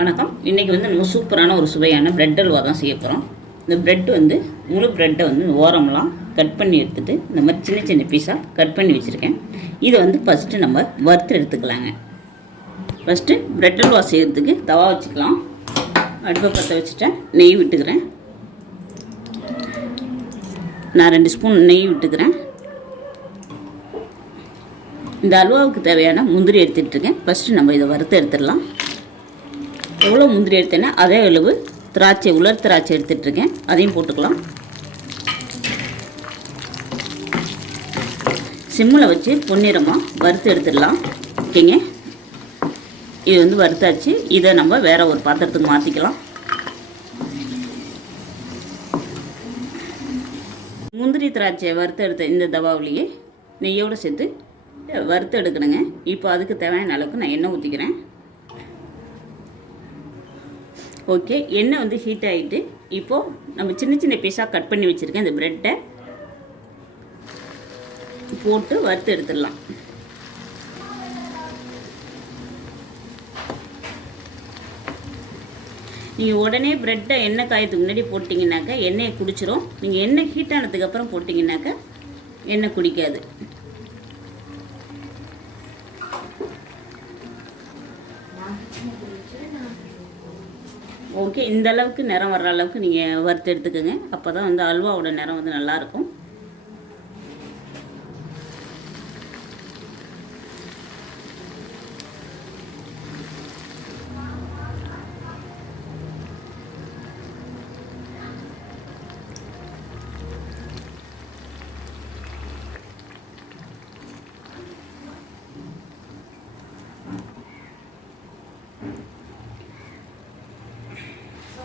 வணக்கம். இன்றைக்கி வந்து நம்ம சூப்பரான ஒரு சுவையான பிரெட் அல்வா தான் செய்ய போகிறோம். இந்த பிரெட் வந்து முழு பிரெட்டை வந்து ஓரம்லாம் கட் பண்ணி எடுத்துகிட்டு இந்த மாதிரி சின்ன சின்ன பீஸாக கட் பண்ணி வச்சுருக்கேன். இதை வந்து ஃபஸ்ட்டு நம்ம வறுத்து எடுத்துக்கலாங்க. ஃபஸ்ட்டு பிரெட் அல்வா செய்கிறதுக்கு தவா வச்சுக்கலாம். அடுப்பை பற்ற வச்சுட்டேன். நெய் விட்டுக்கிறேன். நான் 2 ஸ்பூன் நெய் விட்டுக்கிறேன். இந்த அல்வாவுக்கு தேவையான முந்திரி எடுத்துகிட்ருக்கேன். ஃபஸ்ட்டு நம்ம இதை வறுத்து எடுத்துடலாம். எவ்வளோ முந்திரி எடுத்தேன்னா அதே அளவு திராட்சை, உலர் திராட்சை எடுத்துகிட்ருக்கேன். அதையும் போட்டுக்கலாம். சிம்மில் வச்சு பொன்னிறமாக வறுத்து எடுத்துடலாம். ஓகேங்க, இது வந்து வறுத்தாச்சு. இதை நம்ம வேறு ஒரு பாத்திரத்துக்கு மாற்றிக்கலாம். முந்திரி திராட்சையை வறுத்து எடுத்த இந்த தவாவிலேயே நெய்யோடு சேர்த்து வறுத்து எடுக்கணுங்க. இப்போ அதுக்கு தேவையான அளவுக்கு நான் எண்ணெய் ஊற்றிக்கிறேன். ஓகே, எண்ணெய் வந்து ஹீட் ஆகிட்டு இப்போது நம்ம சின்ன சின்ன பீஸாக கட் பண்ணி வச்சுருக்கேன் இந்த ப்ரெட்டை போட்டு வறுத்து எடுத்துடலாம். நீங்கள் உடனே ப்ரெட்டை எண்ணெய் காயத்துக்கு முன்னாடி போட்டிங்கனாக்கா எண்ணெயை குடிச்சிரும். நீங்கள் எண்ணெய் ஹீட் ஆனதுக்கப்புறம் போட்டிங்கனாக்கா எண்ணெய் குடிக்காது. ஓகே, இந்த அளவுக்கு நிறம் வர்ற அளவுக்கு நீங்கள் வறுத்து எடுத்துக்கோங்க. அப்போ தான் வந்து அல்வாவோட நிறம் வந்து நல்லாயிருக்கும்.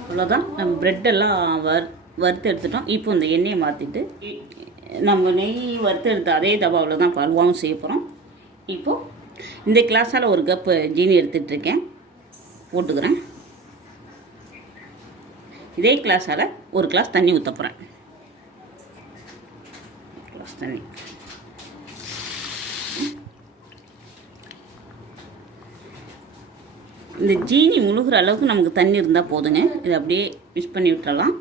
அவ்வளோதான், நம்ம ப்ரெட்டெல்லாம் வறுத்து எடுத்துட்டோம். இப்போ இந்த எண்ணெயை மாற்றிட்டு நம்ம நெய் வறுத்து எடுத்த அதே தவாவில் தான் அல்வாவும் செய்ய போகிறோம். இப்போது இந்த கிளாஸால் 1 கப்பு ஜீனி எடுத்துகிட்ருக்கேன், போட்டுக்கிறேன். இதே கிளாஸால் 1 கிளாஸ் தண்ணி ஊற்ற போகிறேன். கிளாஸ் தண்ணி இந்த ஜீனி முழுகிற அளவுக்கு நமக்கு தண்ணி இருந்தால் போதுங்க. இதை அப்படியே மிக்ஸ் பண்ணி விட்டுறலாம்.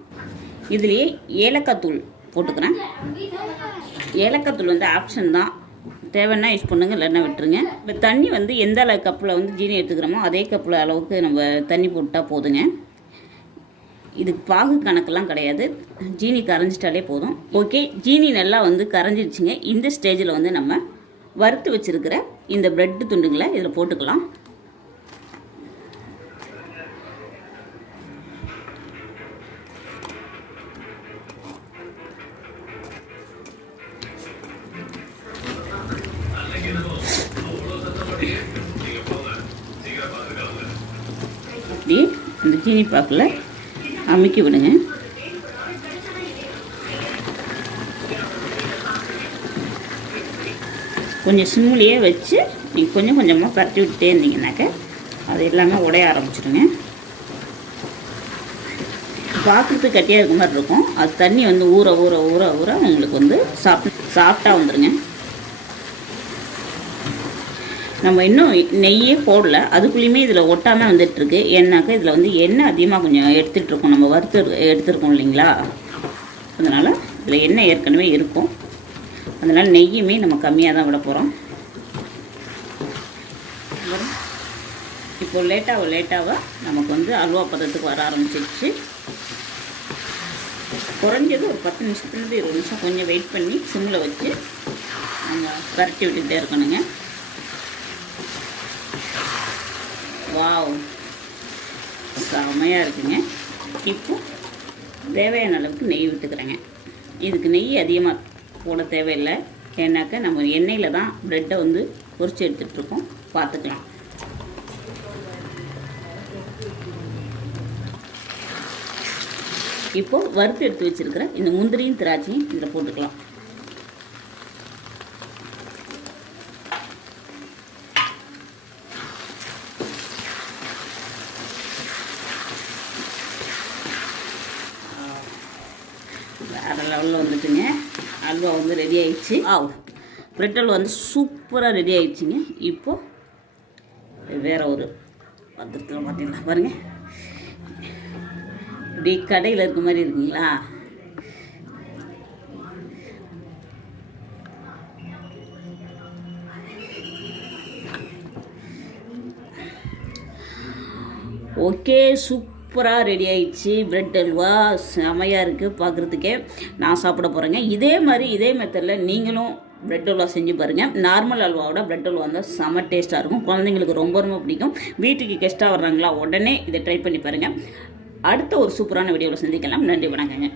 இதுலேயே ஏலக்காய் தூள் போட்டுக்கிறேன். ஏலக்காய் தூள் வந்து ஆப்ஷன் தான், தேவைன்னா யூஸ் பண்ணுங்க, இல்லைன்னா விட்டுருங்க. இப்போ தண்ணி வந்து எந்த அளவு கப்பில் வந்து ஜீனி எடுத்துக்கிறோமோ அதே கப்பில் அளவுக்கு நம்ம தண்ணி போட்டால் போதுங்க. இதுக்கு பாகு கணக்கெல்லாம் கிடையாது, ஜீனி கரைஞ்சிட்டாலே போதும். ஓகே, ஜீனி நல்லா வந்து கரைஞ்சிடுச்சுங்க. இந்த ஸ்டேஜில் வந்து நம்ம வறுத்து வச்சுருக்கிற இந்த ப்ரெட்டு துண்டுங்களை இதில் போட்டுக்கலாம். அப்படி அந்த ஜீனி பாக்கில் அமுக்கி விடுங்க. கொஞ்சம் சிம்மிலேயே வச்சு நீங்கள் கொஞ்சம் கொஞ்சமாக பரட்டி விட்டுட்டே இருந்தீங்கன்னாக்க அது எல்லாமே உடைய ஆரம்பிச்சிடுங்க. பார்க்குறதுக்கு கட்டியாக இருக்க மாதிரி இருக்கும். அது தண்ணி வந்து ஊற ஊற ஊற ஊற உங்களுக்கு வந்து சாஃப்டாக வந்துடுங்க. நம்ம இன்னும் நெய்யே போடல, அதுக்குள்ளேயுமே இதில் ஒட்டாமல் வந்துட்டுருக்கு. ஏன்னாக்கா இதில் வந்து எண்ணெய் அதிகமாக கொஞ்சம் எடுத்துகிட்ருக்கோம், நம்ம வறுத்து எடுத்துருக்கோம் இல்லைங்களா, அதனால் இதில் எண்ணெய் ஏற்கனவே இருக்கும். அதனால் நெய்யுமே நம்ம கம்மியாக தான் விட போகிறோம். இப்போ லேட்டாக நமக்கு வந்து அல்வா பதத்துக்கு வர ஆரம்பிச்சிருச்சு. குறைஞ்சது ஒரு 10 நிமிஷத்துலேருந்து 20 நிமிஷம் கொஞ்சம் வெயிட் பண்ணி சிம்மில் வச்சு நம்ம பரட்டி விட்டுக்கிட்டே இருக்கணுங்க. வாவ், செமையாக இருக்குங்க. இப்போ தேவையான அளவுக்கு நெய் விட்டுக்கிறேங்க. இதுக்கு நெய் அதிகமாக போட தேவையில்லை, ஏன்னாக்கா நம்ம எண்ணெயில் தான் ப்ரெட்டை வந்து பொரிச்சு எடுத்துகிட்ருக்கோம். பார்த்துக்கலாம். இப்போது வறுத்து எடுத்து வச்சுருக்கிற இந்த முந்திரியும் திராட்சையும் இதில் போட்டுக்கலாம். வேறு லெவலில் வந்துட்டுங்க. அல்வா வந்து ரெடி ஆயிடுச்சு. பிரெட் அல்வா வந்து சூப்பராக ரெடி ஆயிடுச்சுங்க. இப்போது வேறு ஒரு பாத்திரத்தில் பார்த்தீங்களா பாருங்கள், இப்படி கடையில் இருக்க மாதிரி இருக்குங்களா? ஓகே, சூப்பராக ரெடி ஆயிடுச்சு. பிரெட் அல்வா செமையாக இருக்குது பார்க்குறதுக்கே. நான் சாப்பிட போகிறேங்க. இதே மாதிரி இதே மெத்தடில் நீங்களும் பிரெட் அல்வா செஞ்சு பாருங்கள். நார்மல் அல்வாவோட பிரெட் அல்வா வந்து செம டேஸ்ட்டாக இருக்கும். குழந்தைங்களுக்கு ரொம்ப ரொம்ப பிடிக்கும். வீட்டுக்கு கெஸ்ட்டாக வர்றாங்களா, உடனே இதை ட்ரை பண்ணி பாருங்கள். அடுத்த ஒரு சூப்பரான வீடியோவில் சந்திக்கலாம். நன்றி, வணக்கங்க.